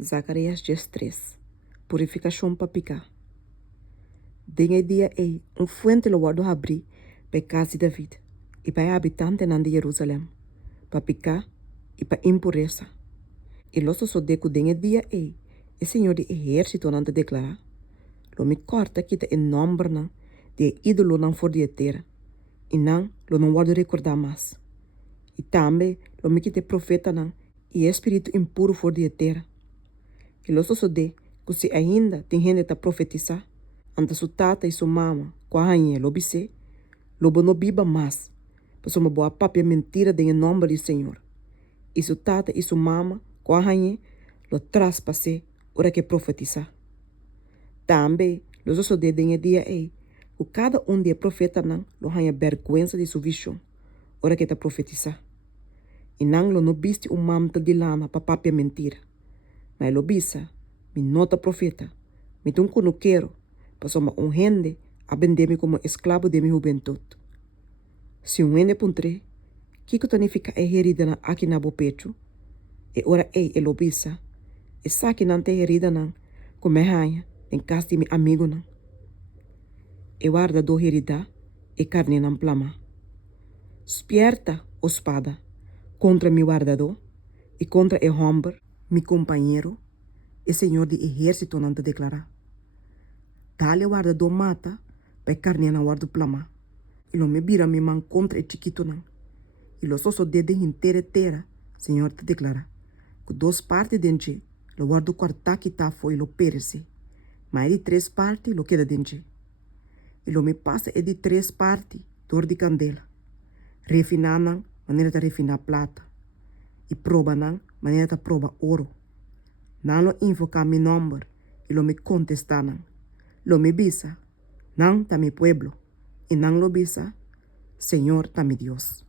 Zacarias 10:3. Purificação para picar. Dengue dia fuente lo guardo abrir para casa de David e para habitante de Jerusalém, para picar e para impureza. E lo so deco dengue dia o Senhor de exército não te declarar. Lo me corta kita em nome não de ídolo não for de terra. E não lo não guardo recordar mais. E também lo me quita profeta não e espírito impuro for de terra. E lo so de que se ainda tem gente a profetizar, anta sua tata e sua mama, com a rainha lo bise, lobo não biba mais, pois uma boa papia mentira de em nome do Senhor. E sua tata e sua mama, com a rainha, lo traspase, ora que profetizar. Também, lo so de dengue dia o cada dia profeta não, lo hanha vergüenza de sua visão, ora que ta profetizar. E não lo no biste mamta de lana pa papia mentira. Mas lo bisa, mi nota profeta, mi tunco no quero, pasoma gente a vender-me como escravo de mi juventude. Se ende puntre, kiko tanifica herida na aqui na bo pecho, e ora lo bisa, e saque não te herida não, como rainha, em casa de mi amigo não. E guarda do herida, e carne não plama. Spierta, o espada, contra mi guardador, e contra o homem, mi companheiro, e Senhor de exército não te declarar. Dale guardador mata, para carne não guardo plama. E lo me vira mi man contra e chiquito não. E lo so de inteira terra, Senhor te declara. Que 2 partes dentro, lo guardo quarta que tá foi lo perece. Mas de 3 partes, lo queda dentro. E lo me passa de 3 partes, dor de candela. Refinar não, maneira de refinar plata. E prova não, maneira de prova ouro. Não lo invocar mi nombre, e lo me contestar não. Lo me bisa, não tá mi pueblo. E não lo bisa, Senhor tá mi Deus.